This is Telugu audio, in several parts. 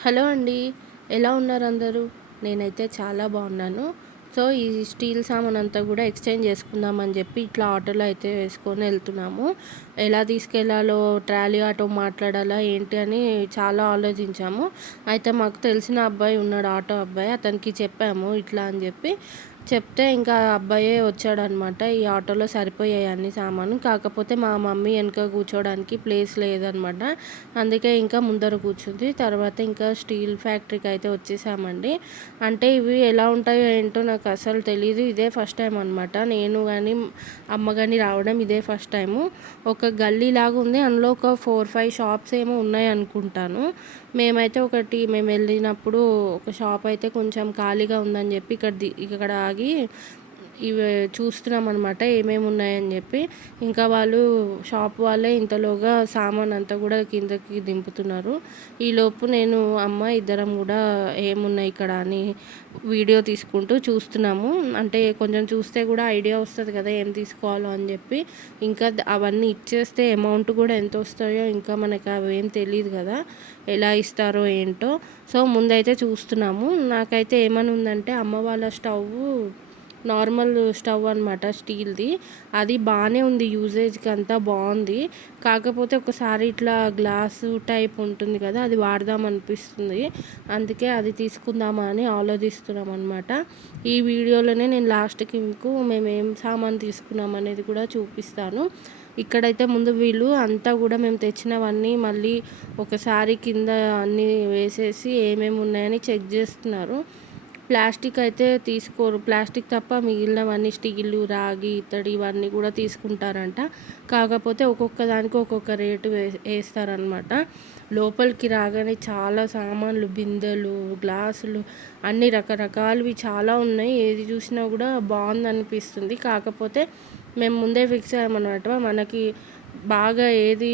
హలో అండి. ఎలా ఉన్నారు అందరూ? నేనైతే చాలా బాగున్నాను. సో, ఈ స్టీల్ సామానంతా గూడా ఎక్స్‌చేంజ్ చేసుకుందామని జెప్పి ఇట్లా ఆటోలో అయితే వేసుకొని ఎళ్తున్నాము. ఎలా తీసుకెళ్ళాలో ట్రాలీ ఆటో మాట్లాడాలా ఏంటి అని చాలా ఆలోచించాము. అయితే మాకు తెలిసిన అబ్బాయి ఉన్నాడు, ఆటో అబ్బాయి. అతనికి చెప్పాము ఇట్లా అని జెప్పి. చెప్తే ఇంకా ఆ అబ్బాయే వచ్చాడనమాట. ఈ ఆటోలో సరిపోయాయి అన్ని సామాను. కాకపోతే మా మమ్మీ ఎనక కూర్చోవడానికి ప్లేస్ లేదనమాట. అందుకే ఇంకా ముందర కూర్చుంది. తర్వాత ఇంకా స్టీల్ ఫ్యాక్టరీకి అయితే వచ్చేసామండి. అంటే ఇవి ఎలా ఉంటాయో ఏంటో నాకు అసలు తెలీదు. ఇదే ఫస్ట్ టైం అనమాట. నేను గానీ, అమ్మ గానీ రావడం ఇదే ఫస్ట్ టైము. ఒక గల్లీ లాగా ఉంది. అందులో ఒక 4, 5 షాప్స్ ఏమో ఉన్నాయనుకుంటాను. మేము వెళ్ళినప్పుడు ఒక షాప్ అయితే కొంచెం ఖాళీగా ఉందని చెప్పి ఇక్కడ ఆగి ఇవి చూస్తున్నామనమాట ఏమేమి ఉన్నాయని చెప్పి. ఇంకా షాప్ వాళ్ళే ఇంతలోగా సామాన్ అంతా కూడా కిందకి దింపుతున్నారు. ఈలోపు నేను అమ్మ ఇద్దరం కూడా ఏమున్నాయి ఇక్కడ అని వీడియో తీసుకుంటూ చూస్తున్నాము. అంటే కొంచెం చూస్తే కూడా ఐడియా వస్తుంది కదా ఏం తీసుకోవాలో అని చెప్పి. ఇంకా అవన్నీ ఇచ్చేస్తే అమౌంట్ కూడా ఎంత వస్తాయో ఇంకా మనకు అవేం తెలియదు కదా, ఎలా ఇస్తారో ఏంటో. సో, ముందైతే చూస్తున్నాము. నాకైతే ఏమని ఉందంటే అమ్మ వాళ్ళ నార్మల్ స్టవ్ అనమాట, స్టీల్‌ది. అది బాగానే ఉంది, యూజేజ్‌కి అంతా బాగుంది. కాకపోతే ఒకసారి ఇట్లా గ్లాసు టైప్ ఉంటుంది కదా, అది వాడదాం అనిపిస్తుంది. అందుకే అది తీసుకుందామా అని ఆలోచిస్తున్నాం అనమాట. ఈ వీడియోలోనే నేను లాస్ట్‌కి మీకు మేమేం సామాను తీసుకున్నాం అనేది కూడా చూపిస్తాను. ఇక్కడైతే ముందు వీళ్ళు అంతా కూడా మేము తెచ్చినవన్నీ మళ్ళీ ఒకసారి కింద అన్నీ వేసేసి ఏమేమి ఉన్నాయని చెక్ చేస్తున్నారు. ప్లాస్టిక్ అయితే తీసుకోరు. ప్లాస్టిక్ తప్ప మిగిలినవన్నీ స్టీలు, రాగి, ఇత్తడి ఇవన్నీ కూడా తీసుకుంటారంట. కాకపోతే ఒక్కొక్క దానికి ఒక్కొక్క రేటు ఏస్తారనమాట. లోపలికి రాగానే చాలా సామాన్లు, బిందెలు, గ్లాసులు అన్నీ రకరకాలవి చాలా ఉన్నాయి. ఏది చూసినా కూడా బాగుందనిపిస్తుంది. కాకపోతే మేము ముందే ఫిక్స్ అయ్యామన్నమాట. మనకి బాగా ఏది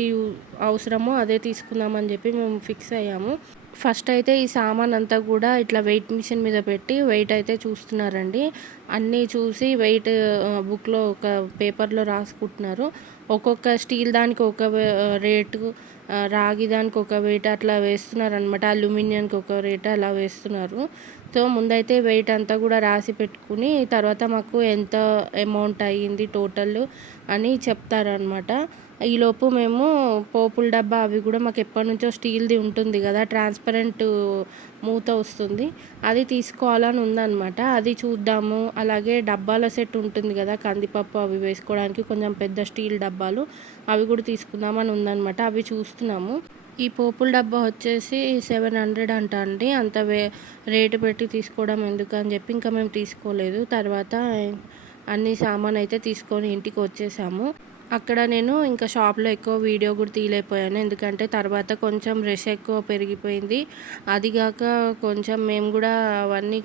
అవసరమో అదే తీసుకుందామని చెప్పి మేము ఫిక్స్ అయ్యాము. ఫస్ట్ అయితే ఈ సామాన్ అంతా కూడా ఇట్లా వెయిట్ మిషన్ మీద పెట్టి వెయిట్ అయితే చూస్తున్నారండి. అన్నీ చూసి వెయిట్ బుక్‌లో ఒక పేపర్‌లో రాసుకుంటున్నారు. ఒక్కొక్క స్టీల్ దానికి ఒక రేటు, రాగి దానికి ఒక వెయిట్ అట్లా వేస్తున్నారనమాట. అల్యూమినియంకి ఒక రేట్ అలా వేస్తున్నారు. సో, ముందైతే వెయిట్ అంతా కూడా రాసి పెట్టుకుని తర్వాత మాకు ఎంత అమౌంట్ అయ్యింది టోటల్ అని చెప్తారనమాట. ఈలోపు మేము పోపుల డబ్బా అవి కూడా మాకు ఎప్పటినుంచో స్టీల్‌ది ఉంటుంది కదా, ట్రాన్స్పరెంట్ మూత వస్తుంది. అది తీసుకోవాలని ఉందన్నమాట. అది చూద్దాము. అలాగే డబ్బాల సెట్ ఉంటుంది కదా, కందిపప్పు అవి వేసుకోవడానికి కొంచెం పెద్ద స్టీల్ డబ్బాలు, అవి కూడా తీసుకుందామని ఉందన్నమాట. అవి చూస్తున్నాము. ఈ పోపుల డబ్బా వచ్చేసి 700 అంట అండి. అంత రేటు పెట్టి తీసుకోవడం ఎందుకని చెప్పి ఇంకా మేము తీసుకోలేదు. తర్వాత అన్ని సామాను అయితే తీసుకొని ఇంటికి వచ్చేసాము. అక్కడ నేను ఇంకా షాప్‌లో ఎక్కువ వీడియో కూడా తీయలేకపోయాను. ఎందుకంటే తర్వాత కొంచెం రష్ ఎక్కువ పెరిగిపోయింది. అదిగాక కొంచెం మేము కూడా అవన్నీ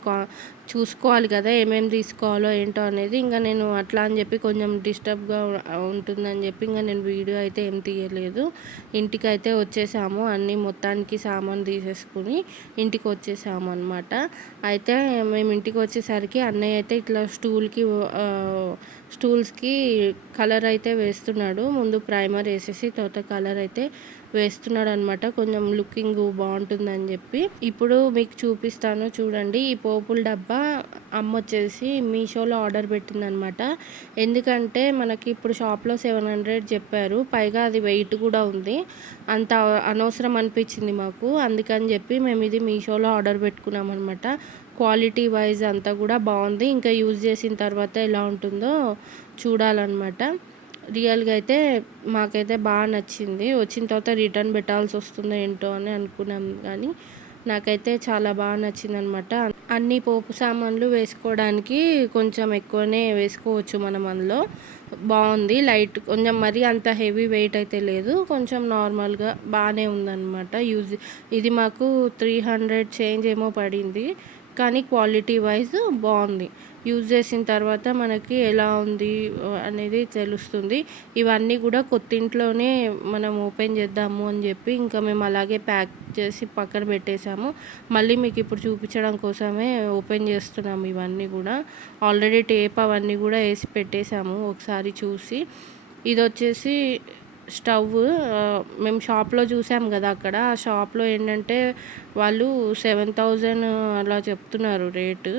చూసుకోవాలి కదా, ఏమేమి తీసుకోవాలో ఏంటో అనేది. ఇంకా నేను అట్లా అని చెప్పి కొంచెం డిస్టర్బ్‌గా ఉంటుందని చెప్పి ఇంకా నేను వీడియో అయితే ఏం తీయలేదు. ఇంటికైతే వచ్చేసాము. అన్నీ మొత్తానికి సామాను తీసేసుకుని ఇంటికి వచ్చేసాము అనమాట. అయితే మేము ఇంటికి వచ్చేసరికి అన్నయ్య అయితే ఇట్లా స్టూల్స్‌కి కలర్ అయితే వేస్తున్నాడు. ముందు ప్రైమర్ వేసేసి తర్వాత కలర్ అయితే వేస్తున్నాడనమాట. కొంచెం లుకింగ్ బాగుంటుందని చెప్పి. ఇప్పుడు మీకు చూపిస్తాను చూడండి. ఈ పోపుల డబ్బా అమ్మ వచ్చేసి మీషోలో ఆర్డర్ పెట్టిందనమాట. ఎందుకంటే మనకి ఇప్పుడు షాప్‌లో 700 చెప్పారు. పైగా అది వెయిట్ కూడా ఉంది. అంత అనవసరం అనిపించింది మాకు. అందుకని చెప్పి మేము ఇది మీషోలో ఆర్డర్ పెట్టుకున్నామనమాట. క్వాలిటీ వైజ్ అంతా కూడా బాగుంది. ఇంకా యూజ్ చేసిన తర్వాత ఎలా ఉంటుందో చూడాలన్నమాట. రియల్‌గా అయితే మాకైతే బాగా నచ్చింది. వచ్చిన తర్వాత రిటర్న్ పెట్టాల్సి వస్తుందో ఏంటో అని అనుకున్నాం కానీ నాకైతే చాలా బాగా నచ్చిందనమాట. అన్ని పోపు సామాన్లు వేసుకోవడానికి కొంచెం ఎక్కువనే వేసుకోవచ్చు మనం అందులో. బాగుంది. లైట్, కొంచెం మరీ అంత హెవీ వెయిట్ అయితే లేదు. కొంచెం నార్మల్‌గా బాగానే ఉందన్నమాట. ఇది మాకు 300 చేంజ్ ఏమో పడింది. కానీ క్వాలిటీ వైజ్ బాగుంది. యూజ్ చేసిన తర్వాత మనకి ఎలా ఉంది అనేది తెలుస్తుంది. ఇవన్నీ కూడా కొత్తింట్లోనే మనం ఓపెన్ చేద్దాము అని చెప్పి ఇంకా మేము అలాగే ప్యాక్ చేసి పక్కన పెట్టేసాము. మళ్ళీ మీకు ఇప్పుడు చూపించడం కోసమే ఓపెన్ చేస్తున్నాము. ఇవన్నీ కూడా ఆల్రెడీ టేప్ అవన్నీ కూడా వేసి పెట్టేసాము ఒకసారి చూసి. ఇది వచ్చేసి స్టవ్ మేము షాప్లో చూసాం కదా అక్కడ. ఆ షాప్లో ఏంటంటే వాళ్ళు 7,000 అలా చెప్తున్నారు రేటు.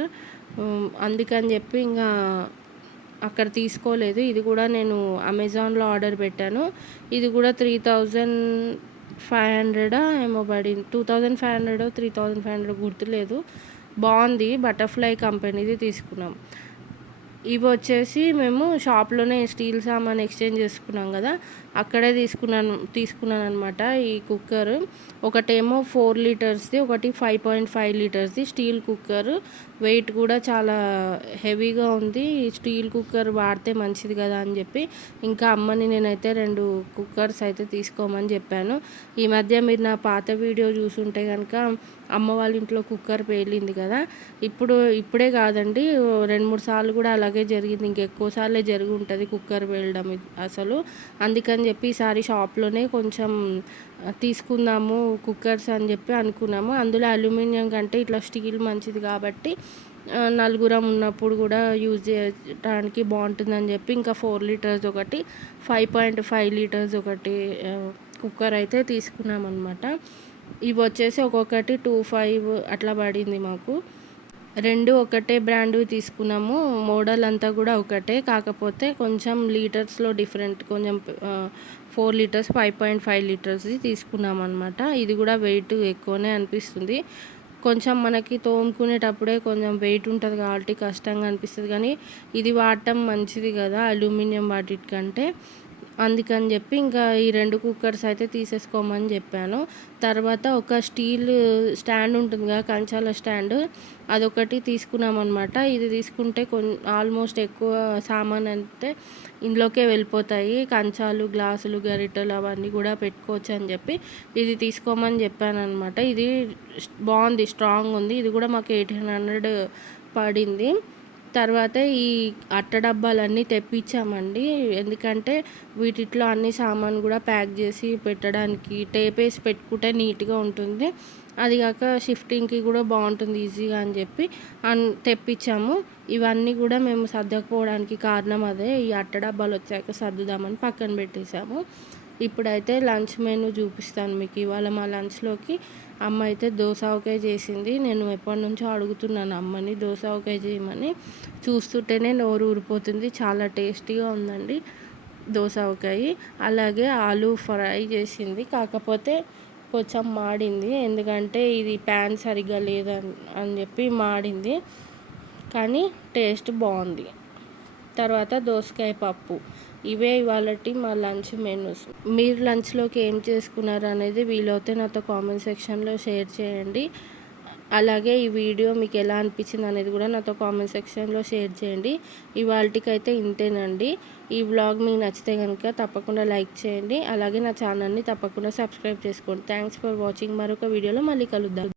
అందుకని చెప్పి ఇంకా అక్కడ తీసుకోలేదు. ఇది కూడా నేను అమెజాన్లో ఆర్డర్ పెట్టాను. ఇది కూడా 3,500 ఏమో పడింది. 2,500 3,500 గుర్తులేదు. బాగుంది. బటర్ఫ్లై కంపెనీది తీసుకున్నాం. ఇవి వచ్చేసి మేము షాప్లోనే స్టీల్ సామాన్ ఎక్స్చేంజ్ చేసుకున్నాం కదా, అక్కడే తీసుకున్నాను అనమాట. ఈ కుక్కర్ ఒకటేమో 4 లీటర్స్ది, ఒకటి 5.5 లీటర్స్ది స్టీల్ కుక్కర్. వెయిట్ కూడా చాలా హెవీగా ఉంది. స్టీల్ కుక్కర్ వాడితే మంచిది కదా అని చెప్పి ఇంకా అమ్మని నేనైతే 2 కుక్కర్స్ అయితే తీసుకోమని చెప్పాను. ఈ మధ్య మీరు నా పాత వీడియో చూసుంటే కనుక అమ్మ వాళ్ళ ఇంట్లో కుక్కర్ పేలింది కదా. ఇప్పుడే కాదండి, 2-3 సార్లు కూడా అలాగే జరిగింది. ఇంకెక్కువ సార్లే జరిగి ఉంటుంది కుక్కర్ పేలడం అసలు. అందుకని చెప్పి ఈసారి షాప్లోనే కొంచెం తీసుకుందాము కుక్కర్స్ అని చెప్పి అనుకున్నాము. అందులో అల్యూమినియం కంటే ఇట్లా స్టీల్ మంచిది కాబట్టి నలుగురం ఉన్నప్పుడు కూడా యూజ్ చేయడానికి బాగుంటుందని చెప్పి ఇంకా 4 లీటర్స్ ఒకటి, 5.5 లీటర్స్ ఒకటి కుక్కర్ అయితే తీసుకున్నాం అనమాట. ఇవి వచ్చేసి ఒక్కొక్కటి 2,500 అట్లా పడింది మాకు. 2 ఒకటే బ్రాండ్ తీసుకున్నాము. మోడల్ అంతా కూడా ఒకటే, కాకపోతే కొంచెం లీటర్స్లో డిఫరెంట్. కొంచెం 4 లీటర్స్ 5.5 లీటర్స్ది తీసుకున్నాం అనమాట. ఇది కూడా వెయిట్ ఎక్కువనే అనిపిస్తుంది. కొంచెం మనకి తోముకునేటప్పుడే కొంచెం వెయిట్ ఉంటుంది కాబట్టి కష్టంగా అనిపిస్తుంది, కానీ ఇది వాడటం మంచిది కదా అల్యూమినియం వాటికంటే. అందుకని చెప్పి ఇంకా ఈ 2 కుక్కర్స్ అయితే తీసేసుకోమని చెప్పాను. తర్వాత ఒక స్టీల్ స్టాండ్ ఉంటుంది కదా, కంచాల స్టాండ్, అదొకటి తీసుకున్నామన్నమాట. ఇది తీసుకుంటే ఆల్మోస్ట్ ఎక్కువ సామాన్ అయితే ఇందులోకే వెళ్ళిపోతాయి. కంచాలు, గ్లాసులు, గరిటెలు అవన్నీ కూడా పెట్టుకోవచ్చు అని చెప్పి ఇది తీసుకోమని చెప్పాను అనమాట. ఇది బాగుంది, స్ట్రాంగ్ ఉంది. ఇది కూడా మాకు 1,800 పడింది. తర్వాత ఈ అట్ట డబ్బాలన్నీ తెప్పించామండి. ఎందుకంటే వీటిలో అన్ని సామాన్ కూడా ప్యాక్ చేసి పెట్టడానికి టేప్ వేసి పెట్టుకుంటే నీట్గా ఉంటుంది. అది కాక షిఫ్టింగ్కి కూడా బాగుంటుంది ఈజీగా అని చెప్పి తెప్పించాము. ఇవన్నీ కూడా మేము సర్దకపోవడానికి కారణం అదే. ఈ అట్ట డబ్బాలు వచ్చాక సర్దుదామని పక్కన పెట్టేశాము. ఇప్పుడైతే లంచ్ మెనూ చూపిస్తాను మీకు. ఇవాళ మా లంచ్లోకి అమ్మ అయితే దోస ఆవకాయ చేసింది. నేను ఎప్పటి నుంచో అడుగుతున్నాను అమ్మని దోస ఆవకాయ చేయమని. చూస్తుంటేనే నోరు ఊరిపోతుంది. చాలా టేస్టీగా ఉందండి దోస ఆవకాయ. అలాగే ఆలూ ఫ్రై చేసింది, కాకపోతే కొంచెం మాడింది. ఎందుకంటే ఇది ప్యాన్ సరిగ్గా లేదని చెప్పి మాడింది, కానీ టేస్ట్ బాగుంది. తర్వాత దోసకాయ పప్పు. ఇవే ఇవాళటి మా లంచ్ మెనూస్. మీరు లంచ్లోకి ఏం చేసుకున్నారు అనేది వీలైతే నాతో కామెంట్ సెక్షన్లో షేర్ చేయండి. అలాగే ఈ వీడియో మీకు ఎలా అనిపించింది అనేది కూడా నాతో కామెంట్ సెక్షన్లో షేర్ చేయండి. ఇవాళకైతే ఇంతేనండి. ఈ వ్లాగ్ మీకు నచ్చితే కనుక తప్పకుండా లైక్ చేయండి. అలాగే నా ఛానల్ని తప్పకుండా సబ్స్క్రైబ్ చేసుకోండి. Thanks for watching. మరొక వీడియోలో మళ్ళీ కలుద్దాం.